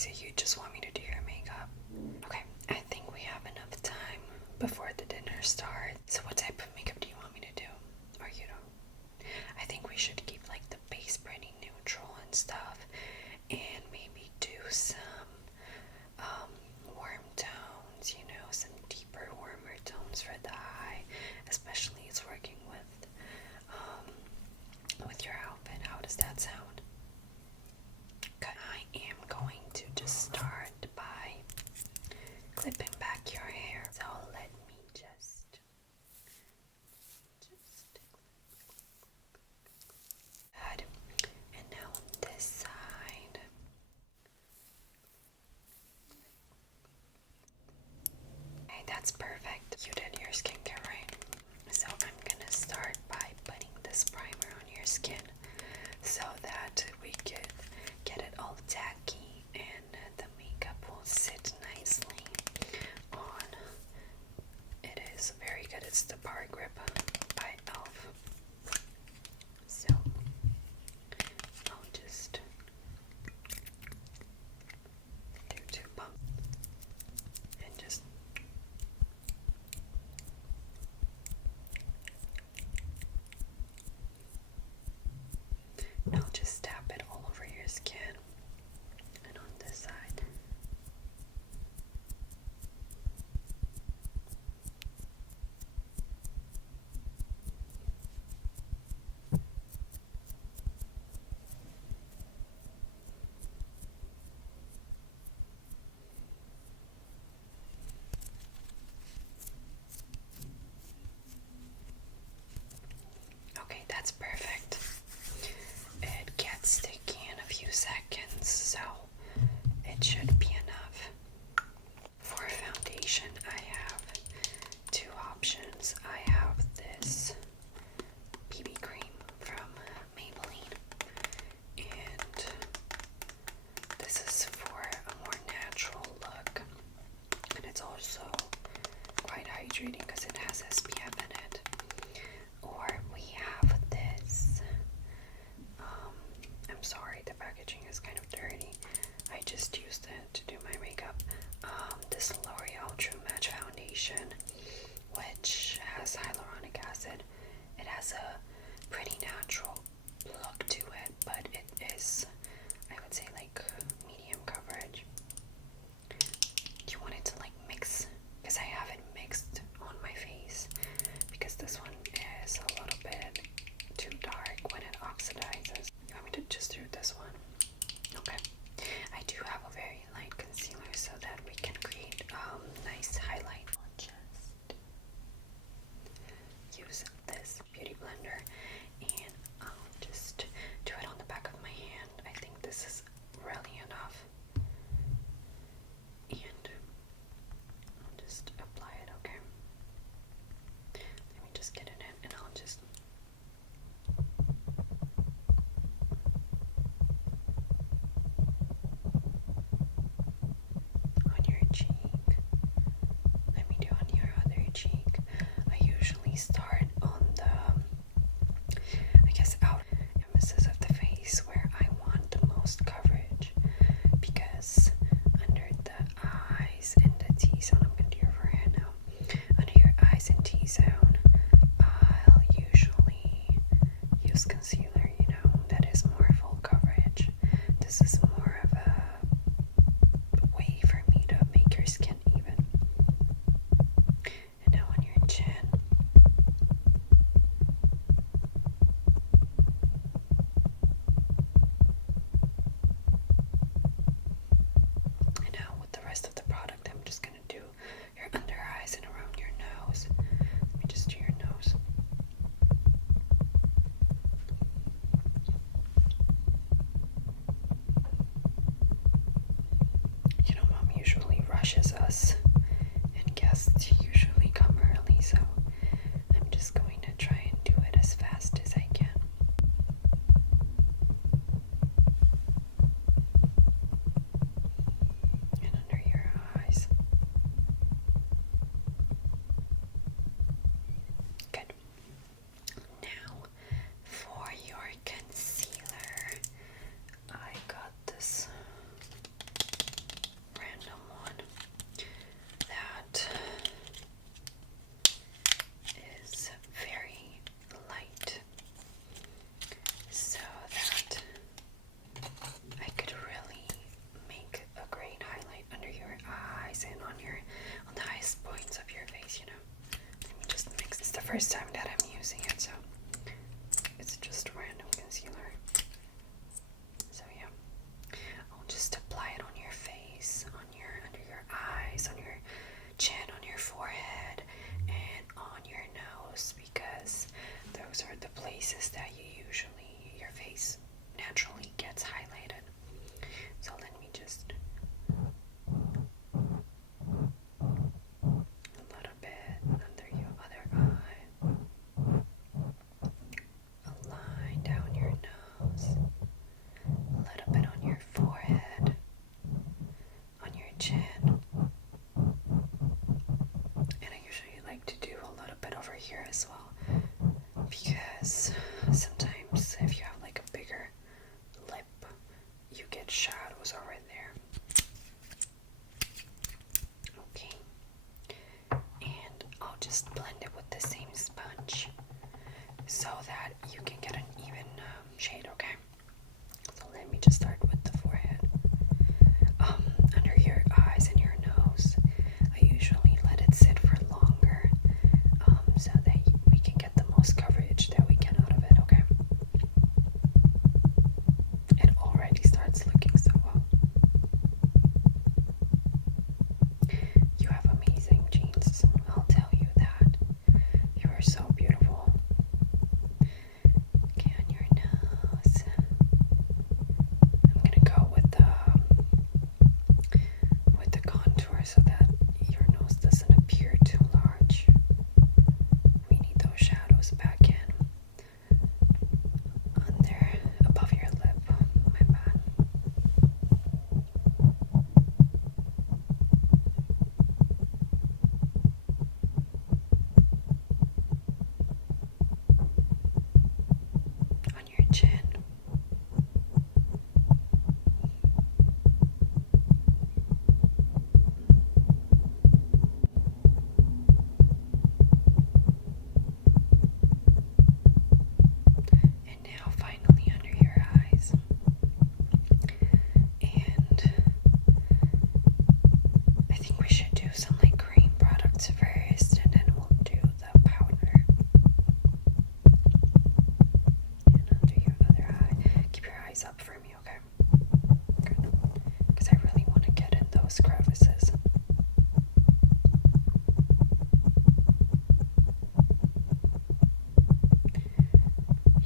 so you just want me to do your makeup? Okay, I think we have enough time before the dinner starts. So what type of makeup do you want me to do? Or you don't? I think we should keep like the base pretty neutral and stuff, and maybe do some warm tones, you know, some deeper, warmer tones for the eye, especially it's working with your outfit. How does that sound? Okay. I am going to just start by clipping back your hair. So let me just good. And now on this side. Okay, that's perfect. You did your skincare right. So I'm gonna start by putting this primer on your skin so that we can get it all tacky and the makeup will sit nicely on. It is very good. It's the Bar Grip by e.l.f. So I'll just do 2 pumps and just I'll just tap it all over your skin and on this side. Okay, that's perfect. It gets sticky in a few seconds, so it should be enough. For foundation, I have 2 options. I have this BB cream from Maybelline, and this is for a more natural look, and it's also quite hydrating because it has SPF in it. Or we have this, I'm sorry, the packaging is kind of dirty. I just used it to do my makeup. This L'Oreal True Match Foundation, which has hyaluronic acid. It has a pretty natural look to it, but it is, I would say, like medium coverage. Do you want it to like mix? Because I have it mixed on my face, because this one is a little bit too dark when it oxidizes. You want me to just do this one? Okay. I do have a very light concealer so that we can create nice highlight. I'll just use this beauty blender and I'll just do it on the back of my hand. I think this is really enough. And I'll just apply it, okay? Let me just get it in and I'll just on your cheek. Let me do on your other cheek. I usually start on the, I guess, outer emphasis of the face where I want the most coverage, because under the eyes and the T-zone, I'm going to do your forehead now. Under your eyes and T-zone, I'll usually use concealer, you know, that is more full coverage. This is more of a way for me to make your skin even. And now on your chin. And now with the rest of the product, I'm just going to do your under eyes and around your nose. Let me just do your nose. You know, Mom usually rushes us, and guests usually come early, so I'm just going to try and do it as fast as I can. And under your eyes. Good. Now, for your concealer, I got this first time that I'm using it, so it's just random concealer. So yeah, I'll just apply it on your face, under your eyes, on your chin, on your forehead, and on your nose, because those are the places that your face naturally gets highlighted. So let me just a little bit under your other eye, a line down your nose, a little bit on your forehead, on your chin, and I usually like to do a little bit over here as well, because sometimes if you have like a bigger lip, you get shadows over there. Okay, and I'll just blend it with the same sponge so that you can get an even shade, okay? So let me just start with the forehead. Under your eyes and your nose, I usually let it sit for longer, so that we can get the most coverage that we can out of it, okay? It already starts looking so well. You have amazing jeans, I'll tell you that. You are so beautiful. Okay, on your nose. I'm gonna go with the contour so that your nose doesn't appear too large. We need those shadows back in. Under, above your lip, my bad. On your chin. And now finally under your eyes. And I think we should do some like cream products first, and then we'll do the powder. And under your other eye. Keep your eyes up for me, okay? Good. Because I really want to get in those crevices.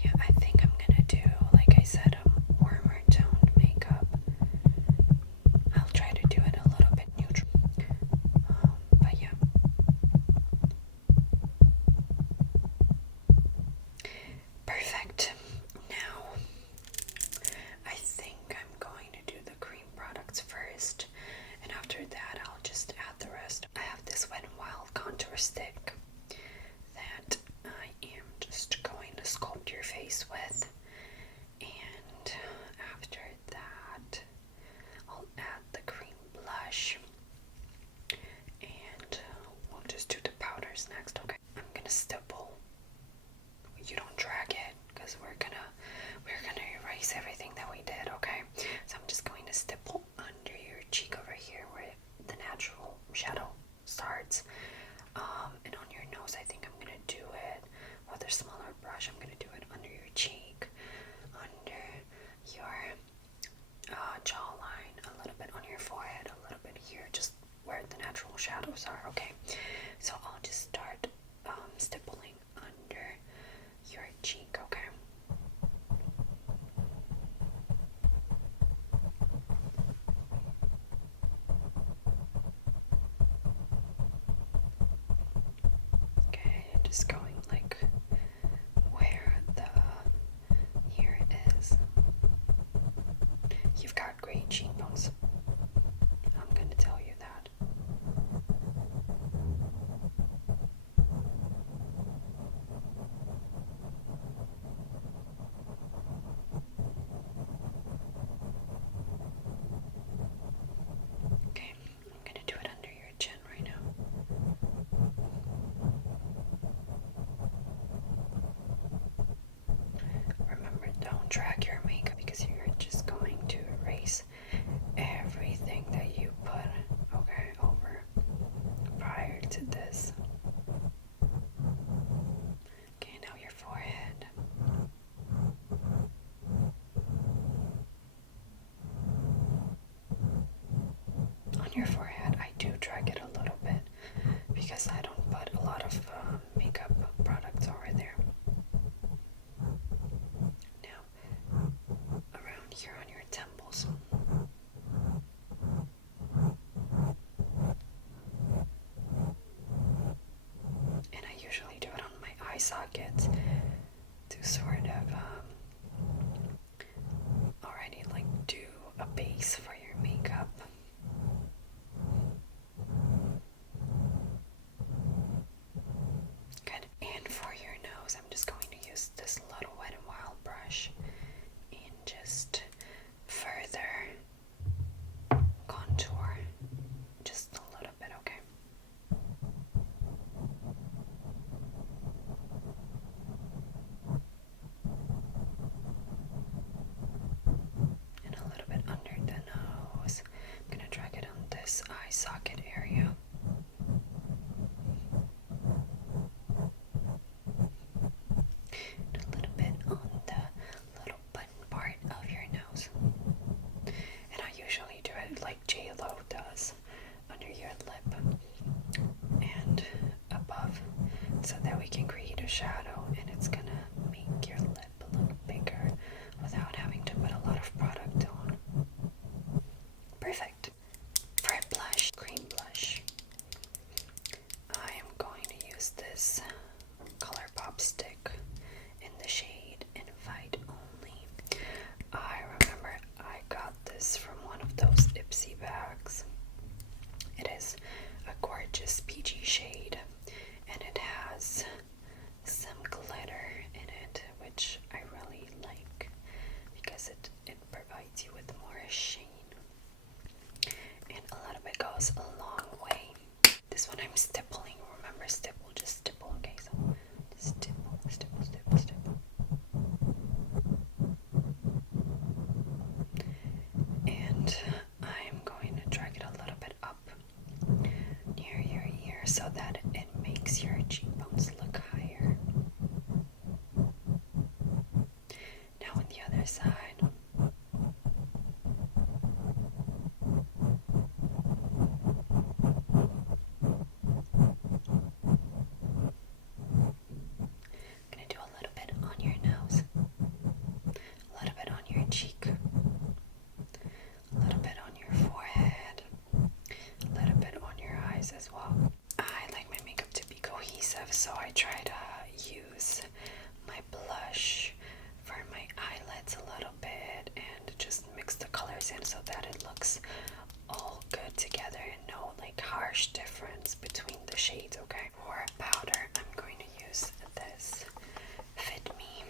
Yeah, I think I'm gonna do, like I said, warmer toned makeup. I'll try to do it a little bit neutral. But yeah. Perfect. Now, I think I'm going to do the cream products first, and after that I'll just add the rest. I have this Wet n Wild contour stick that I am just going to sculpt your face with, and after that I'll add the cream blush, and we'll just do the powders next, okay? I'm gonna stipple. You don't drag it, because we're gonna erase everything that we did, okay? So I'm just going to stipple under your cheek over here where the natural shadow starts, and on your nose. I think I'm gonna do it with a smaller brush. I'm gonna do it under your cheek, under your jawline, a little bit on your forehead, a little bit here, just where the natural shadows are, okay? So I'll just start stippling under your cheek, okay? Okay, just going like where the hair is. You've got great cheekbones. I'm gonna tell you that. Okay, I'm gonna do it under your chin right now. Remember, don't drag your makeup because you're just going to erase everything your forehead, I do drag it a little bit because I don't put a lot of makeup products over there. Now, around here on your temples. And I usually do it on my eye sockets to sort of already like do a base for your makeup. Good. And for your nose, I'm just going to use this little Wet n Wild brush and just further contour just a little bit, okay? And a little bit under the nose. I'm gonna drag it on this eye socket area. And a little bit on the little button part of your nose. And I usually do it like J-Lo does, under your lip and above, so that we can create a shadow, and it's gonna make your lip look bigger without having to put a lot of product on. Perfect. For blush, cream blush, I am going to use this ColourPop stick in the shade Invite Only. I remember I got this from one of those Ipsy bags. It is a gorgeous peachy shade, and it has some glitter in it, which I really like because it provides you with more sheen. And a little bit goes a long way. This one I'm stippling. Remember, stipple, just stipple, okay? So stipple, stipple, stipple, stipple. And I'm going to drag it a little bit up near your ear so that it makes your cheekbones look higher. Now on the other side. I'm going to do a little bit on your nose, a little bit on your cheek, a little bit on your forehead, a little bit on your eyes as well. I like my makeup to be cohesive, so I try to use my blush for my eyelids a little bit and just mix the colors in so that it looks all good together and no like harsh difference between the shades, okay? For powder, I'm going to use this Fit Me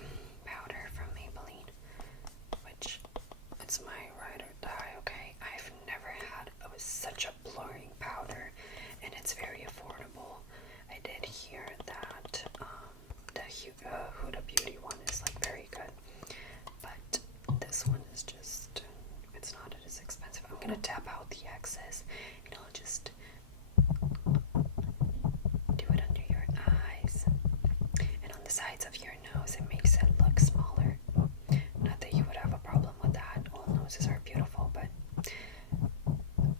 powder from Maybelline, which it's my ride or die, okay? I've never had such a blurring powder, and it's very affordable. I did hear that the Huda Beauty one is like very good, but this one is just, it's not as expensive. I'm gonna tap out the excess, and I'll just do it under your eyes and on the sides of your nose. It makes it look smaller. Not that you would have a problem with that. All noses are beautiful, but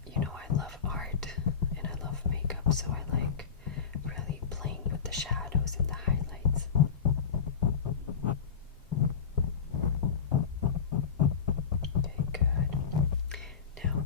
you know I love art and I love makeup, so I like really playing with the shadows and the highlights. Okay, good. Now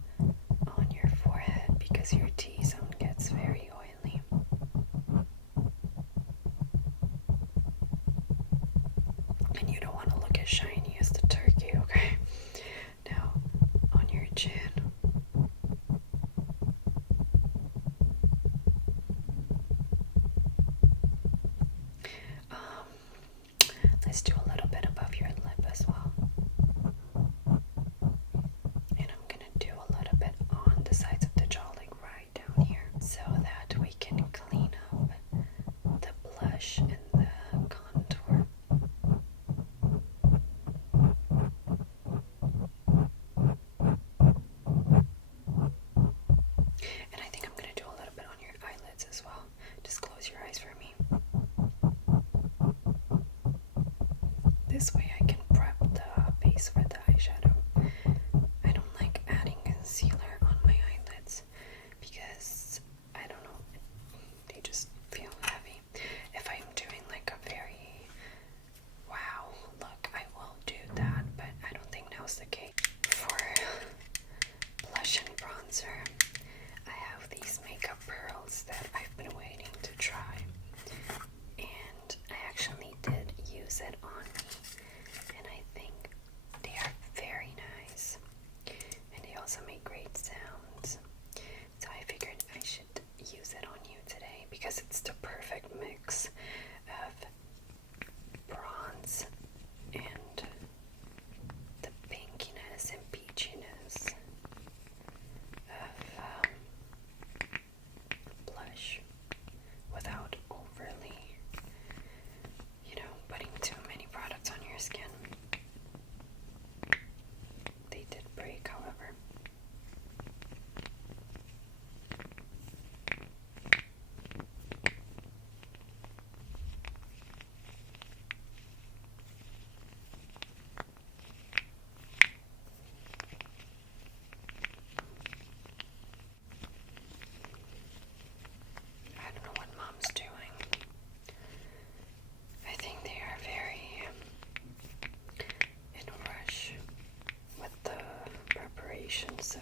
foundation, so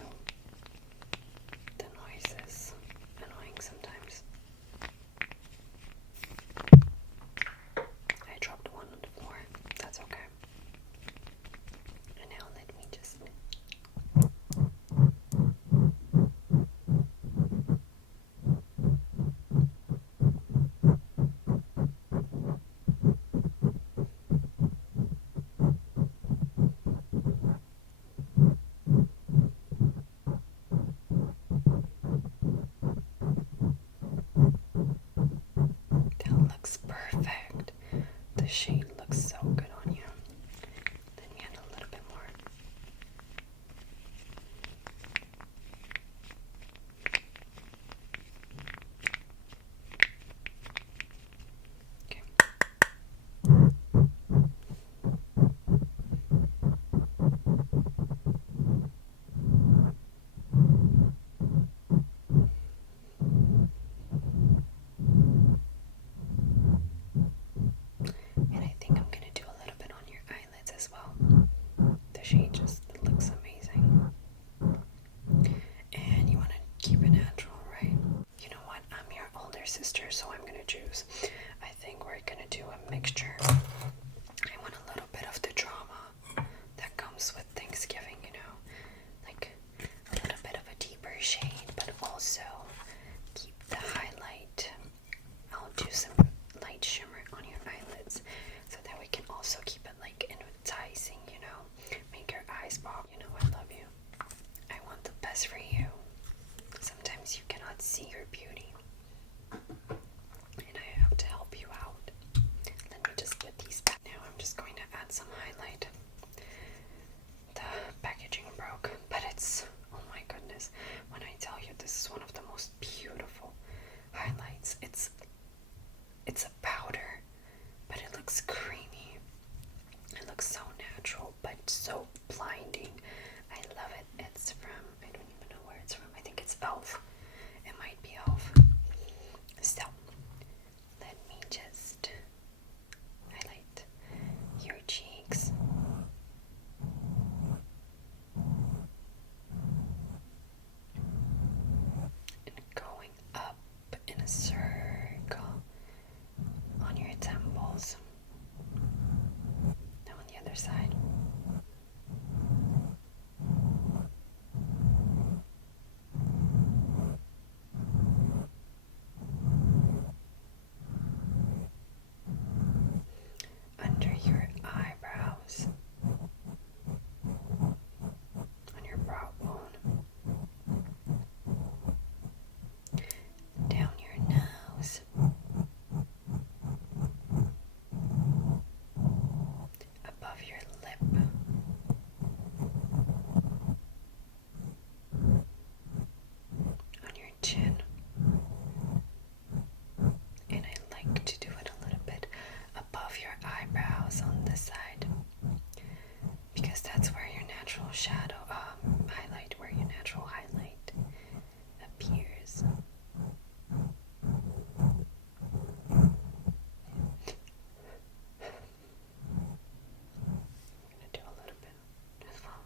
the noise is annoying sometimes. I dropped one on the floor. That's okay. And now let me just that looks perfect. The shade looks so good on you. Let me add a little bit more. Okay. And I think I'm gonna do a little bit on your eyelids as well. The shade just looks amazing. And you want to keep it natural, right? You know what? I'm your older sister, so I'm gonna choose. I think we're gonna do a mixture. I want a little bit of the drama that comes with Thanksgiving, you know? Like a little bit of a deeper shade, but also keep the highlight. I'll do some light shimmer on your eyelids so that we can also keep it like enticing, you know? Make your eyes pop. You know I love you. I want the best for you. Sometimes you cannot see your beauty, and I have to help you out. Let me just put these back. Now I'm just going to add some highlight. The packaging broke, but it's, oh my goodness, when I tell you this is one of the most beautiful highlights. It's a powder, but it looks creamy. It looks so natural, but so blinding. I love it. It's from, I don't even know where it's from. I think it's e.l.f. It might be e.l.f. So, let me just highlight your cheeks. And going up in a circle on your temples. Now on the other side. Under your eyebrows, on your brow bone, down your nose, above your lip, on your chin, and I like to do it a little bit above your eyebrows on this side, because that's where your natural shadow, highlight, where your natural highlight appears. I'm gonna do a little bit as well.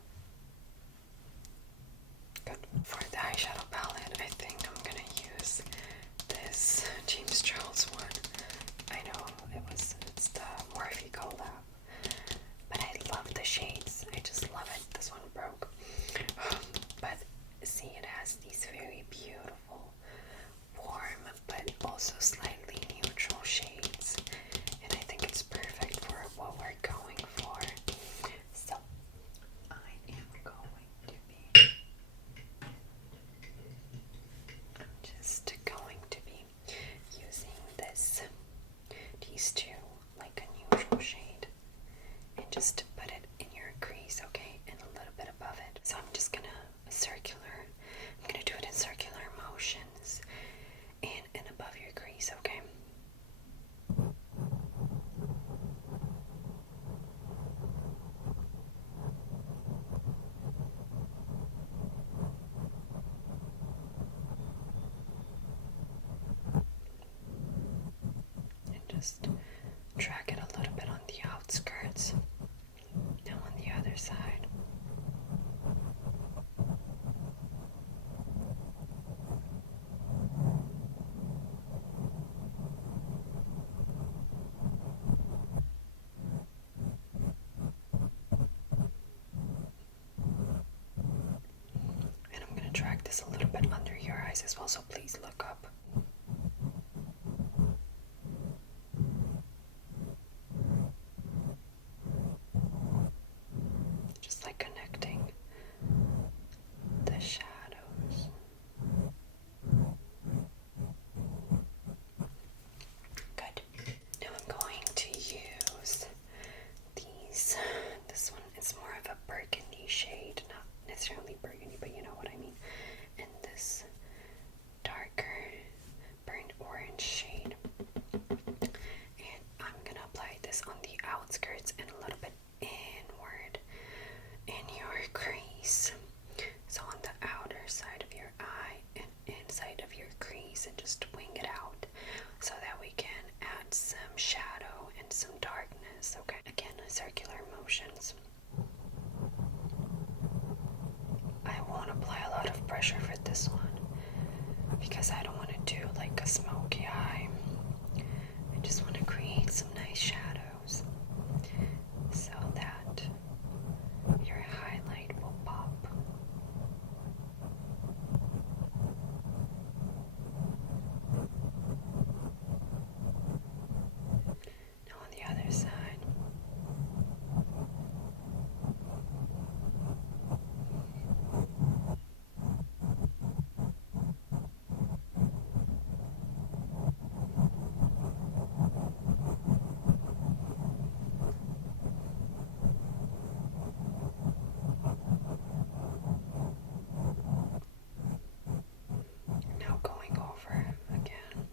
Good. For the eyeshadow palette, I think I'm gonna use this James Charles one. I know it's the Morphe collab, but I love the shades. I just love it. This one broke, but see, it has these very beautiful, warm, but also slightly neutral shades, and I think it's perfect for what we're going for. So I am going to be using these two, like a neutral shade, and just put it in your crease. this a little bit under your eyes as well, so please look up. Just like connecting the shadows. Good. Now I'm going to use these. This one is more of a burgundy shade, not necessarily burgundy, but you know what I mean. And this darker burnt orange shade. And I'm gonna apply this on the outskirts and a little bit inward in your crease. So on the outer side of your eye and inside of your crease, and just wing it out so that we can add some shadow and some darkness. Okay, again, circular motions. I won't apply a lot of pressure for this one because I don't want to do like a smoky eye. I just want to create some nice shadows so that your highlight will pop. Now on the other side. Now going over again.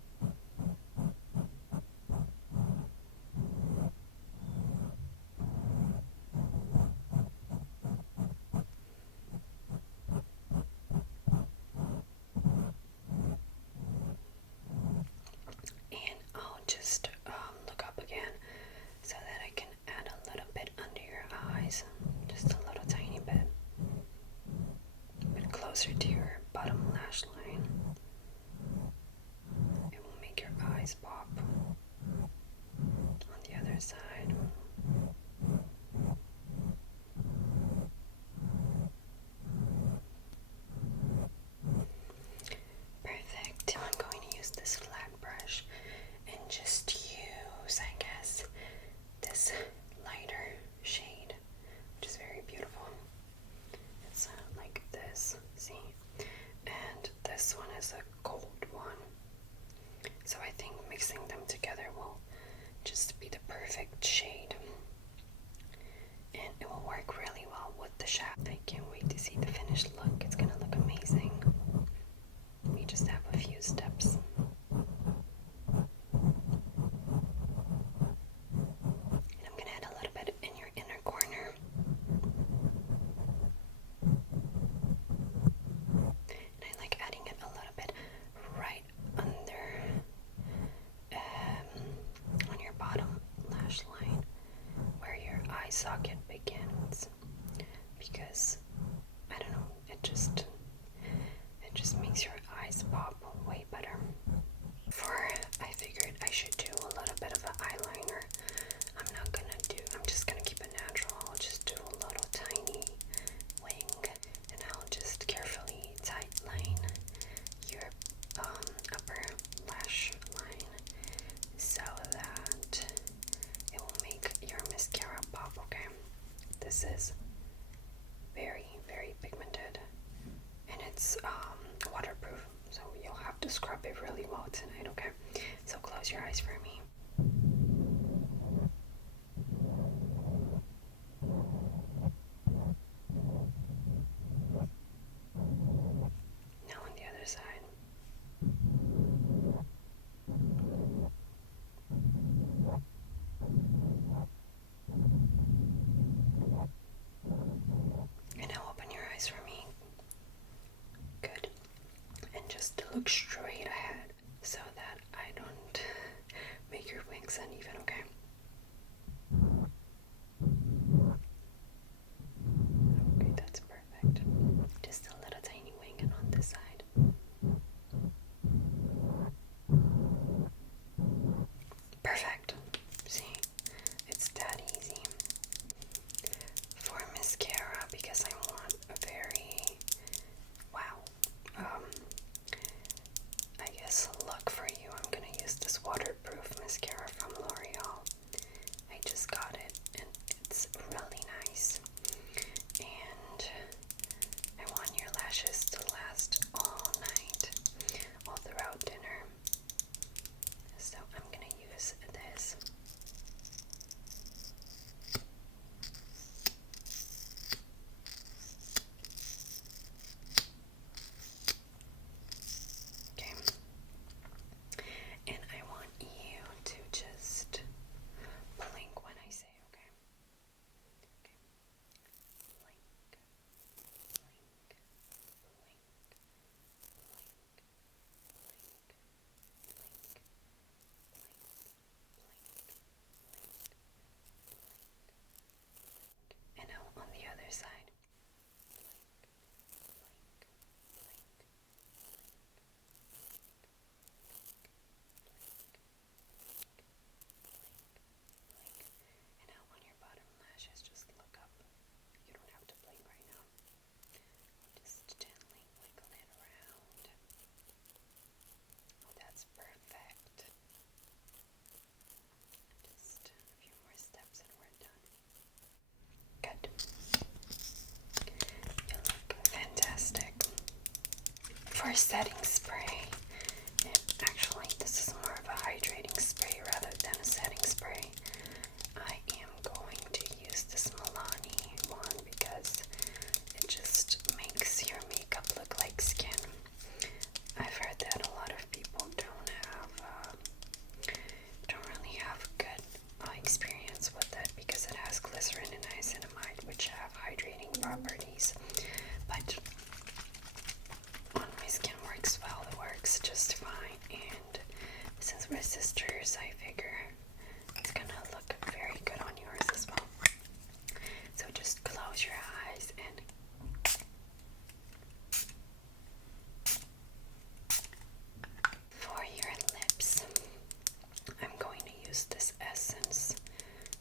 And I'll just look up again so that I can add a little bit under your eyes, just a little tiny bit, closer to your bottom lash line. It will make your eyes pop. On the other side. Perfect. I'm going to use this flat brush and just use, I guess, this lighter shade, which is very beautiful. It's like this, see? And this one is a gold one. So I think mixing them together will just be the perfect shade. And it will work really well with the shadow. I can't wait to see the finished look. It's gonna look amazing. We just have a few steps. And I'm gonna add a little bit in your inner corner. And I like adding it a little bit right under on your bottom lash line where your eye socket begins, because I don't know, it just makes your eyes pop way better. I figured I should do a little bit of an eyeliner. I'm just gonna keep it natural. I'll just do a little tiny wing, and I'll just carefully tight line your upper lash line so that it will make your mascara pop, okay? This is very, very pigmented, and it's waterproof, so you'll have to scrub it really well tonight, okay? So close your eyes for me. Now on the other side. And now open your eyes for me. Good. And just look straight ahead so that I don't make your wings uneven, okay? Okay, that's perfect. Just a little tiny wing and on this side. Perfect. See? It's that easy. For mascara, because I want a very, wow, for setting spray, actually this is more of a hydrating spray rather than a setting spray. I am going to use this Milani one because it just makes your makeup look like skin. I've heard that a lot of people don't really have good experience with it because it has glycerin and niacinamide, which have hydrating properties. But on my skin works well, it works just fine. And since we're sisters, I figure it's gonna look very good on yours as well. So just close your eyes and for your lips, I'm going to use this Essence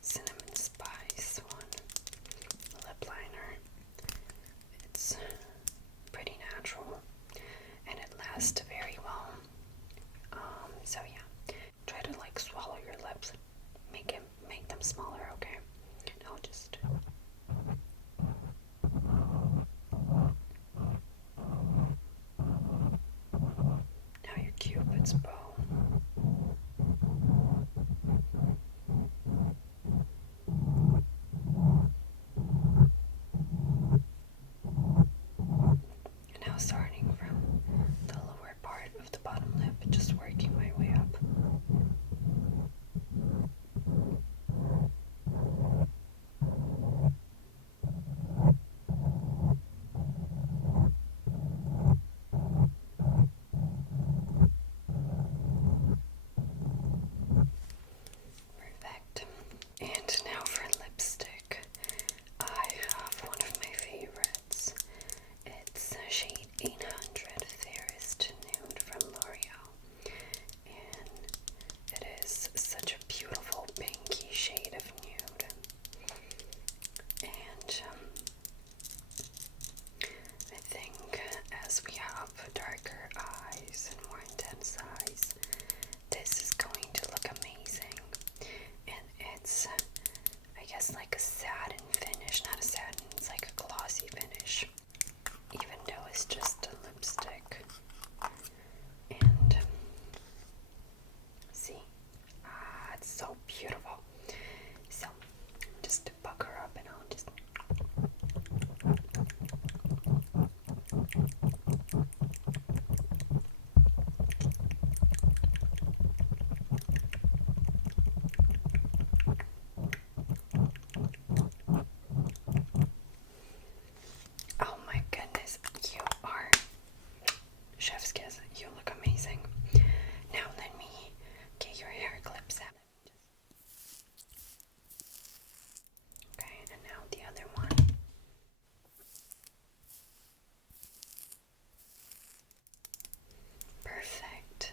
Cinnamon Spice one lip liner. It's pretty natural and it lasts very well. So yeah, try to like swallow your lips, make them smaller, okay? Now just now your Cupid's bow. And now starting from the lower part of the bottom lip, just working my way up. Perfect. And now for lipstick, I have one of my favorites. It's shade 800 Fairest Nude from L'Oreal, and it is such a beautiful pinky shade of nude. And I think as we have darker eyes and more intense eyes, this is going to look amazing. And it's, I guess, like a satin finish, not a satin, it's like a glossy finish, even though it's just a lipstick. And see, it's so beautiful. So just to pucker up and I'll just oh my goodness, you are chef's kiss. You look amazing. Now let me get your hair clips out. Okay, and now the other one. Perfect.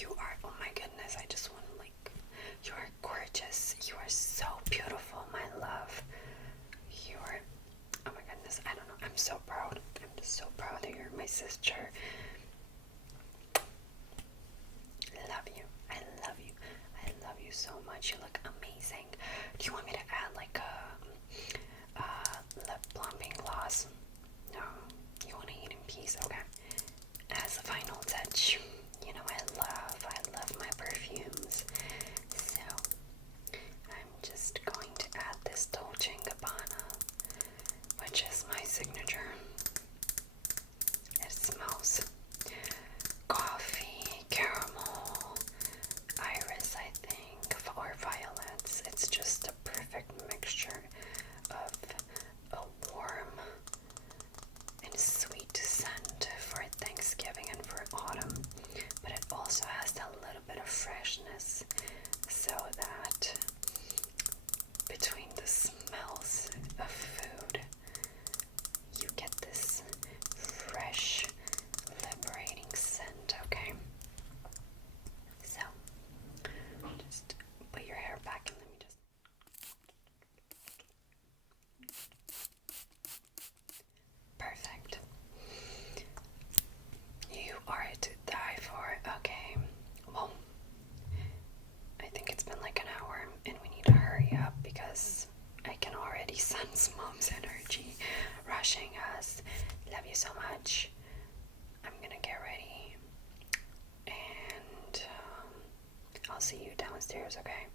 You are, oh my goodness, I just want to you are gorgeous. You are so beautiful, my love. You are, oh my goodness, I don't know, I'm so proud. I'm just so proud that you're my sister. Love you. I love you. I love you so much. You look amazing. Do you want me to add like a lip plumping gloss? No. You want to eat in peace? Okay. As a final touch, you know I love my perfumes. So I'm just going to add this Dolce & Gabbana, which is my signature. It smells coffee, caramel, iris, I think, or violets. It's just a perfect mixture of a warm and sweet scent for Thanksgiving and for autumn, but it also has a little bit of freshness, so that between the smells of food, you get this fresh, liberating scent, okay? So, just put your hair back and let me just... Perfect. You are to die for. Okay. Well, I think it's been like an hour and we need to hurry up because I can already sense Mom's energy rushing us. Love you so much. see you downstairs, okay?